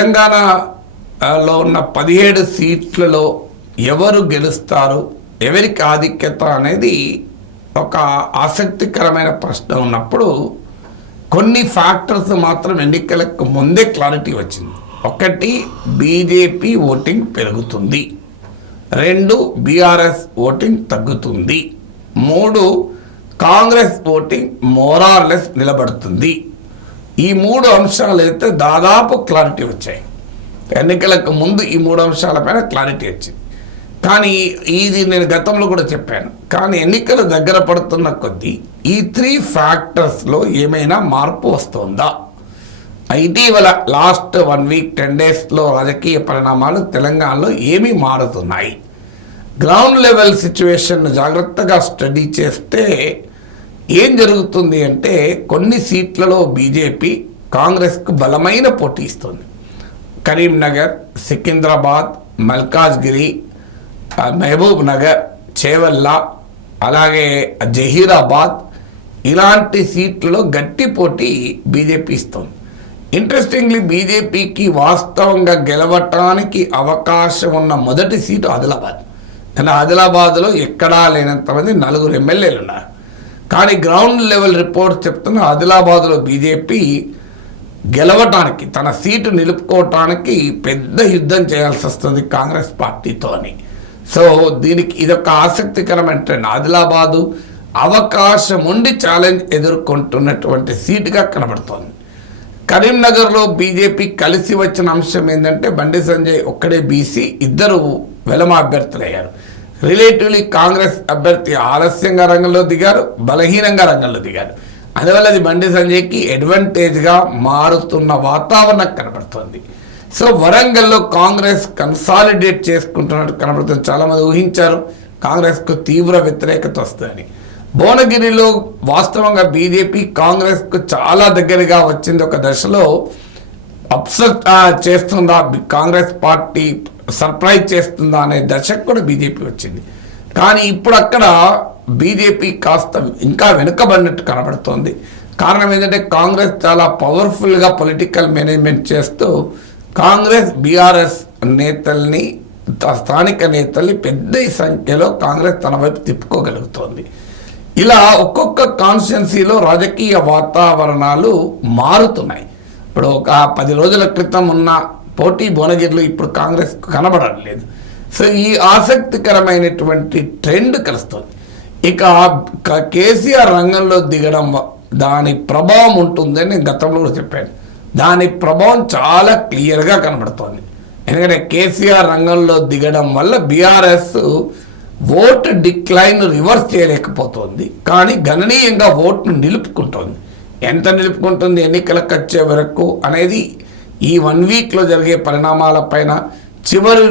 తెలంగాణలో ఉన్న పదిహేడు సీట్లలో ఎవరు గెలుస్తారు ఎవరికి ఆధిక్యత అనేది ఒక ఆసక్తికరమైన ప్రశ్న ఉన్నప్పుడు కొన్ని ఫ్యాక్టర్స్ మాత్రం ఎన్నికలకు ముందే క్లారిటీ వచ్చింది. ఒకటి బీజేపీ ఓటింగ్ పెరుగుతుంది. రెండు బీఆర్ఎస్ ఓటింగ్ తగ్గుతుంది. మూడు కాంగ్రెస్ ఓటింగ్ మోరార్లెస్ నిలబడుతుంది. ఈ మూడు అంశాలు అయితే దాదాపు క్లారిటీ వచ్చాయి. ఎన్నికలకు ముందు ఈ మూడు అంశాలపైన క్లారిటీ వచ్చింది. కానీ ఇది నేను గతంలో కూడా చెప్పాను. కానీ ఎన్నికలు దగ్గర పడుతున్న కొద్దీ ఈ త్రీ ఫ్యాక్టర్స్లో ఏమైనా మార్పు వస్తుందా? ఇటీవల లాస్ట్ వన్ వీక్ టెన్ డేస్లో రాజకీయ పరిణామాలు తెలంగాణలో ఏమి మారుతున్నాయి? గ్రౌండ్ లెవెల్ సిచ్యువేషన్ జాగ్రత్తగా స్టడీ చేస్తే ఏం జరుగుతుంది అంటే కొన్ని సీట్లలో బీజేపీ కాంగ్రెస్కు బలమైన పోటీ ఇస్తుంది. కరీంనగర్ సికింద్రాబాద్ మల్కాజ్గిరి మహబూబ్ నగర్ చేవల్ల అలాగే జహీరాబాద్ ఇలాంటి సీట్లలో గట్టి పోటీ బీజేపీ ఇస్తుంది. ఇంట్రెస్టింగ్లీ బీజేపీకి వాస్తవంగా గెలవటానికి అవకాశం ఉన్న మొదటి సీటు ఆదిలాబాద్. కానీ ఆదిలాబాద్లో ఎక్కడా లేనంత మంది నలుగురు ఎమ్మెల్యేలు ఉన్నారు కానీ గ్రౌండ్ లెవెల్ రిపోర్ట్ చెప్తున్న ఆదిలాబాద్లో బీజేపీ గెలవటానికి తన సీటు నిలుపుకోవటానికి పెద్ద యుద్ధం చేయాల్సి వస్తుంది కాంగ్రెస్ పార్టీతో అని సో దీనికి ఇదొక ఆసక్తికరమైన ట్రెండ్ ఆదిలాబాదు అవకాశం ఉండి ఛాలెంజ్ ఎదుర్కొంటున్నటువంటి సీటుగా కనబడుతోంది. కరీంనగర్లో బీజేపీ కలిసి వచ్చిన అంశం ఏంటంటే బండి సంజయ్ ఒక్కడే బీసీ ఇద్దరు వెలమ అభ్యర్థులయ్యారు రిలేటివ్లీ కాంగ్రెస్ అభ్యర్థి ఆలస్యంగా రంగంలో దిగారు బలహీనంగా రంగంలో దిగారు. అందువల్ల అది బండి సంజయ్కి అడ్వాంటేజ్గా మారుతున్న వాతావరణం కనబడుతోంది. సో వరంగల్లో కాంగ్రెస్ కన్సాలిడేట్ చేసుకుంటున్నట్టు కనబడుతుంది. చాలామంది ఊహించారు కాంగ్రెస్కు తీవ్ర వ్యతిరేకత వస్తుందని. భువనగిరిలో వాస్తవంగా బీజేపీ కాంగ్రెస్కు చాలా దగ్గరగా వచ్చింది ఒక దశలో అప్సెట్ చేస్తుందా కాంగ్రెస్ పార్టీ సర్ప్రైజ్ చేస్తుందా అనే దశకు కూడా బీజేపీ వచ్చింది. కానీ ఇప్పుడు అక్కడ బీజేపీ కాస్త ఇంకా వెనుకబడినట్టు కనబడుతోంది. కారణం ఏంటంటే కాంగ్రెస్ చాలా పవర్ఫుల్గా పొలిటికల్ మేనేజ్మెంట్ చేస్తూ కాంగ్రెస్ బీఆర్ఎస్ నేతల్ని స్థానిక నేతల్ని పెద్ద సంఖ్యలో కాంగ్రెస్ తన వైపు తిప్పుకోగలుగుతోంది. ఇలా ఒక్కొక్క కాన్స్టిట్యున్సీలో రాజకీయ వాతావరణాలు మారుతున్నాయి. ఇప్పుడు ఒక పది రోజుల క్రితం ఉన్న పోటీ భువనగిరిలో ఇప్పుడు కాంగ్రెస్ కనబడట్లేదు సో ఈ ఆసక్తికరమైనటువంటి ట్రెండ్ కలుస్తుంది. ఇక కేసీఆర్ రంగంలో దిగడం దాని ప్రభావం ఉంటుందని నేను గతంలో కూడా చెప్పాను. దాని ప్రభావం చాలా క్లియర్గా కనబడుతోంది. ఎందుకంటే కేసీఆర్ రంగంలో దిగడం వల్ల బీఆర్ఎస్ ఓటు డిక్లైన్ రివర్స్ చేయలేకపోతుంది. కానీ గణనీయంగా ఓటును నిలుపుకుంటోంది. ఎంత నిలుపుకుంటుంది? ఎన్నికలకు వచ్చే వరకు అనేది ఈ వన్ వీక్లో జరిగే పరిణామాలపైన చివరి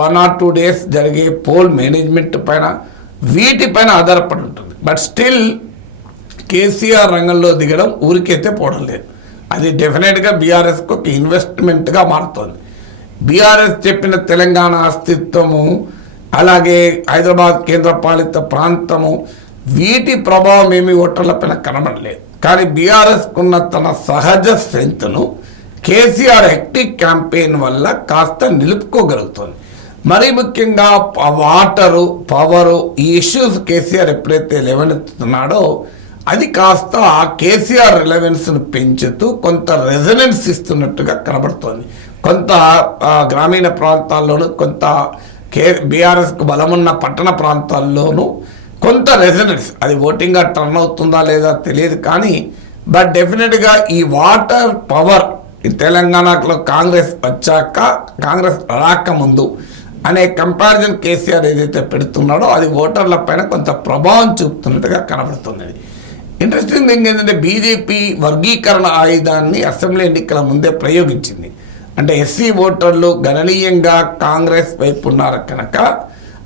వన్ ఆర్ టూ డేస్ జరిగే పోల్ మేనేజ్మెంట్ పైన వీటిపైన ఆధారపడి ఉంటుంది. బట్ స్టిల్ కేసీఆర్ రంగంలో దిగడం ఊరికైతే పోవడం లేదు. అది డెఫినెట్గా బీఆర్ఎస్కి ఒక ఇన్వెస్ట్మెంట్గా మారుతోంది. బీఆర్ఎస్ చెప్పిన తెలంగాణ అస్తిత్వము అలాగే హైదరాబాద్ కేంద్రపాలిత ప్రాంతము వీటి ప్రభావం ఏమి ఓటర్లపైన కనబడలేదు. కానీ బీఆర్ఎస్కున్న తన సహజ స్ట్రెంత్ను కేసీఆర్ హెక్టిక్ క్యాంపెయిన్ వల్ల కాస్త నిలుపుకోగలుగుతుంది. మరీ ముఖ్యంగా వాటరు పవరు ఈ ఇష్యూస్ కేసీఆర్ ఎప్పుడైతే లేవనెత్తుతున్నాడో అది కాస్త ఆ కేసీఆర్ రిలవెన్స్ను పెంచుతూ కొంత రెజనెన్స్ ఇస్తున్నట్టుగా కనబడుతోంది. కొంత గ్రామీణ ప్రాంతాల్లోనూ కొంత కే బీఆర్ఎస్కు బలమున్న పట్టణ ప్రాంతాల్లోనూ కొంత రెజనెన్స్ అది ఓటింగ్గా టర్న్ అవుతుందా లేదా తెలియదు కానీ బట్ డెఫినెట్గా ఈ వాటర్ పవర్ తెలంగాణలో కాంగ్రెస్ వచ్చాక కాంగ్రెస్ రాకముందు అనే కంపారిజన్ కేసీఆర్ ఏదైతే పెడుతున్నాడో అది ఓటర్ల పైన కొంత ప్రభావం చూపుతున్నట్టుగా కనబడుతున్నది. ఇంట్రెస్టింగ్ థింగ్ ఏంటంటే బీజేపీ వర్గీకరణ ఆయుధాన్ని అసెంబ్లీ ఎన్నికల ముందే ప్రయోగించింది. అంటే ఎస్సీ ఓటర్లు గణనీయంగా కాంగ్రెస్ వైపు ఉన్నారు కనుక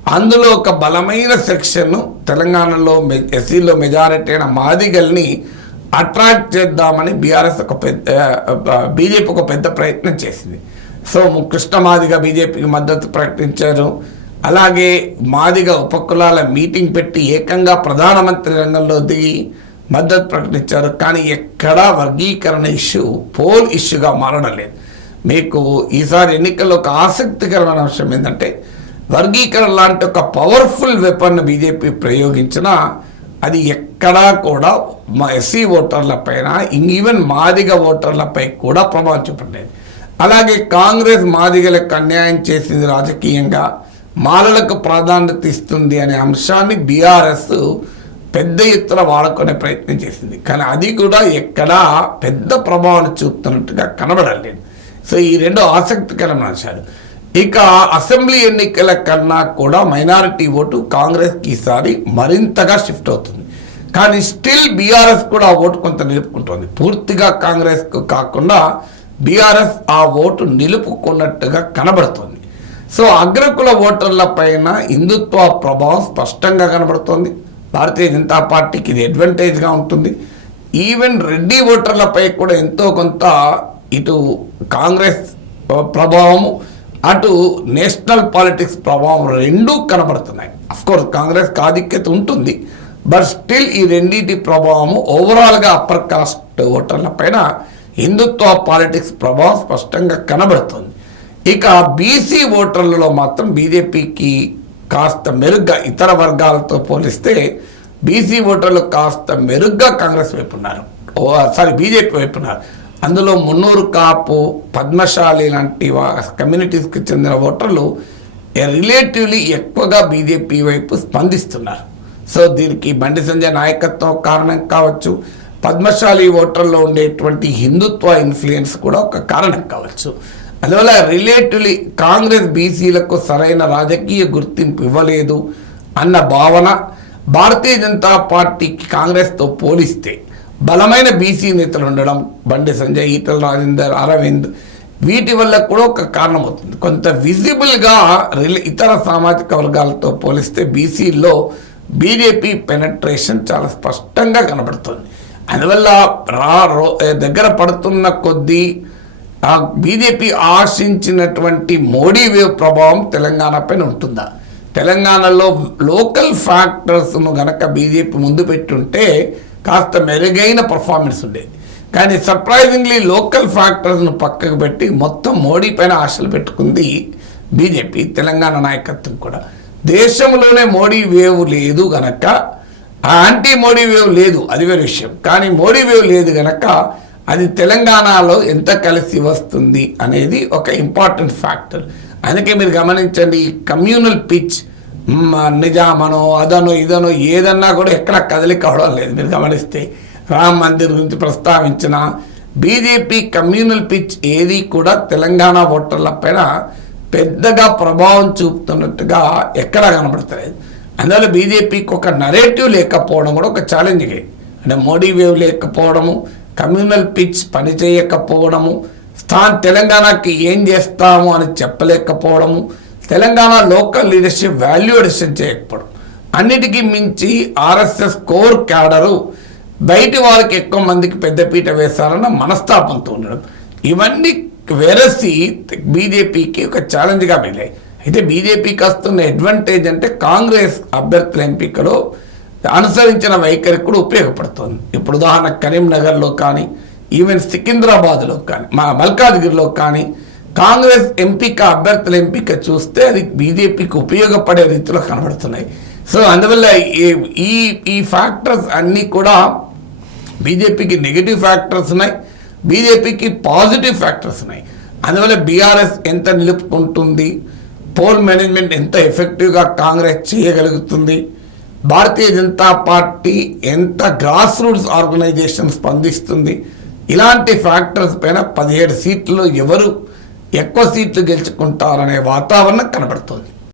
అందులో ఒక బలమైన సెక్షన్ తెలంగాణలో మె- ఎస్సీలో మెజారిటీ అయిన మాదిగల్ని అట్రాక్ట్ చేద్దామని బీఆర్ఎస్ ఒక పెద్ద బీజేపీ ఒక పెద్ద ప్రయత్నం చేసింది. సో కృష్ణ మాదిగ బీజేపీకి మద్దతు ప్రకటించారు. అలాగే మాదిగ ఉపకులాల మీటింగ్ పెట్టి ఏకంగా ప్రధానమంత్రి రంగంలో దిగి మద్దతు ప్రకటించారు. కానీ ఎక్కడా వర్గీకరణ ఇష్యూ పోల్ ఇష్యూగా మారడం లేదు. మీకు ఈసారి ఎన్నికల్లో ఒక ఆసక్తికరమైన అంశం ఏంటంటే వర్గీకరణ లాంటి ఒక పవర్ఫుల్ వెపన్ బీజేపీ ప్రయోగించినా అది ఎక్కడా కూడా మా ఎస్సీ ఓటర్ల పైన ఈవెన్ మాదిగ ఓటర్లపై కూడా ప్రభావం చూపలేదు అలాగే కాంగ్రెస్ మాదిగలకు అన్యాయం చేసింది రాజకీయంగా మాలలకు ప్రాధాన్యత ఇస్తుంది అనే అంశాన్ని బీఆర్ఎస్ పెద్ద ఎత్తున వాడుకునే ప్రయత్నం చేసింది. కానీ అది కూడా ఎక్కడా పెద్ద ప్రభావం చూపుతున్నట్టుగా కనబడలేదు. సో ఈ రెండు ఆసక్తికరమైన అంశాలు. ఇక అసెంబ్లీ ఎన్నికల కన్నా కూడా మైనారిటీ ఓటు కాంగ్రెస్కి ఈసారి మరింతగా షిఫ్ట్ అవుతుంది. కానీ స్టిల్ బీఆర్ఎస్ కూడా ఆ ఓటు కొంత నిలుపుకుంటుంది. పూర్తిగా కాంగ్రెస్కు కాకుండా బీఆర్ఎస్ ఆ ఓటు నిలుపుకున్నట్టుగా కనబడుతుంది. సో అగ్రకుల ఓటర్ల పైన హిందుత్వ ప్రభావం స్పష్టంగా కనబడుతోంది. భారతీయ జనతా పార్టీకి ఇది అడ్వాంటేజ్గా ఉంటుంది. ఈవెన్ రెడ్డి ఓటర్లపై కూడా ఎంతో కొంత ఇటు కాంగ్రెస్ ప్రభావము అటు నేషనల్ పాలిటిక్స్ ప్రభావం రెండూ కనబడుతున్నాయి. కోర్స్ కాంగ్రెస్ ఆధిక్యత ఉంటుంది. బట్ స్టిల్ ఈ రెండింటి ప్రభావము ఓవరాల్గా అప్పర్ కాస్ట్ ఓటర్ల పైన హిందుత్వ పాలిటిక్స్ ప్రభావం స్పష్టంగా కనబడుతుంది. ఇక బీసీ ఓటర్లలో మాత్రం బీజేపీకి కాస్త మెరుగ్గా ఇతర వర్గాలతో పోలిస్తే బీసీ ఓటర్లు కాస్త మెరుగ్గా కాంగ్రెస్ వైపు ఉన్నారు. ఓ సారీ బీజేపీ వైపు ఉన్నారు. అందులో మున్నూరు కాపు పద్మశాలి లాంటి కమ్యూనిటీస్కి చెందిన ఓటర్లు రిలేటివ్లీ ఎక్కువగా బీజేపీ వైపు స్పందిస్తున్నారు. సో దీనికి బండి సంజయ్ నాయకత్వం కారణం కావచ్చు పద్మశాలి ఓటర్లో ఉండేటువంటి హిందుత్వ ఇన్ఫ్లుయెన్స్ కూడా ఒక కారణం కావచ్చు. అందువల్ల రిలేటివ్లీ కాంగ్రెస్ బీసీలకు సరైన రాజకీయ గుర్తింపు ఇవ్వలేదు అన్న భావన భారతీయ జనతా పార్టీకి కాంగ్రెస్తో పోలిస్తే బలమైన బీసీ నేతలు ఉండడం బండి సంజయ్ ఈటల రాజేందర్ అరవింద్ వీటి వల్ల కూడా ఒక కారణం అవుతుంది కొంత విజిబుల్గా రిలే ఇతర సామాజిక వర్గాలతో పోలిస్తే బీసీల్లో బీజేపీ పెనట్రేషన్ చాలా స్పష్టంగా కనబడుతుంది. అందువల్ల రా రో- దగ్గర పడుతున్న కొద్దీ ఆ బీజేపీ ఆశించినటువంటి మోడీ వేవ్ ప్రభావం తెలంగాణ పైన ఉంటుందా? తెలంగాణలో లోకల్ ఫ్యాక్టర్స్ను గనక బీజేపీ ముందు పెట్టుంటే కాస్త మెరుగైన పర్ఫార్మెన్స్ ఉండేది కానీ సర్ప్రైజింగ్లీ లోకల్ ఫ్యాక్టర్స్ను పక్కకు పెట్టి మొత్తం మోడీ పైన ఆశలు పెట్టుకుంది బీజేపీ తెలంగాణ నాయకత్వం కూడా. దేశంలోనే మోడీ వేవ్ లేదు గనక ఆ యాంటీ మోడీ వేవ్ లేదు అది వేరే విషయం. కానీ మోడీ వేవ్ లేదు గనక అది తెలంగాణలో ఎంత కలిసి వస్తుంది అనేది ఒక ఇంపార్టెంట్ ఫ్యాక్టర్ అందుకే మీరు గమనించండి కమ్యూనల్ పిచ్ నిజామనో అదనో ఇదనో ఏదన్నా కూడా ఎక్కడ కదలిక అవడం లేదు. మీరు గమనిస్తే రామ్ మందిర్ గురించి ప్రస్తావించిన బీజేపీ కమ్యూనల్ పిచ్ ఏది కూడా తెలంగాణ ఓటర్ల పైన పెద్దగా ప్రభావం చూపుతున్నట్టుగా ఎక్కడా కనబడతలేదు అందువల్ల బీజేపీకి ఒక నరేటివ్ లేకపోవడం కూడా ఒక ఛాలెంజ్ అంటే మోడీ వేవ్ లేకపోవడము కమ్యూనల్ పిచ్ పనిచేయకపోవడము స్థాన్ తెలంగాణకి ఏం చేస్తాము అని చెప్పలేకపోవడము Telangana local leadership value addition చేయకపోవడం. అన్నిటికీ మించి ఆర్ఎస్ఎస్ కోర్ క్యాడరు బయటి వాళ్ళకి ఎక్కువ మందికి పెద్దపీట వేస్తారన్న మనస్తాపంతో ఉండడం. ఇవన్నీ వెరసి బీజేపీకి ఒక ఛాలెంజ్గా మిగిలాయి. అయితే బీజేపీకి వస్తున్న అడ్వాంటేజ్ అంటే కాంగ్రెస్ అభ్యర్థుల ఎంపికలో అనుసరించిన వైఖరి కూడా ఉపయోగపడుతుంది. ఇప్పుడు ఉదాహరణ కరీంనగర్లో కానీ ఈవెన్ సికింద్రాబాద్లో కానీ మా మల్కాజ్గిరిలో కానీ కాంగ్రెస్ ఎంపిక అభ్యర్థుల ఎంపిక చూస్తే అది బీజేపీకి ఉపయోగపడే రీతిలో కనబడుతున్నాయి. సో అందువల్ల ఈ- ఈ ఈ ఫ్యాక్టర్స్ అన్నీ కూడా బీజేపీకి నెగిటివ్ ఫ్యాక్టర్స్ ఉన్నాయి. బీజేపీకి పాజిటివ్ ఫ్యాక్టర్స్ ఉన్నాయి. అందువల్ల బీఆర్ఎస్ ఎంత నిలుపుకుంటుంది? పోల్ మేనేజ్మెంట్ ఎంత ఎఫెక్టివ్గా కాంగ్రెస్ చేయగలుగుతుంది? భారతీయ జనతా పార్టీ ఎంత గ్రాస్ రూట్స్ ఆర్గనైజేషన్ స్పందిస్తుంది? ఇలాంటి ఫ్యాక్టర్స్ పైన పదిహేడు సీట్లు ఎవరు ఎక్కువ సీట్లు గెలుచుకుంటారనే వాతావరణం కనబడుతుంది.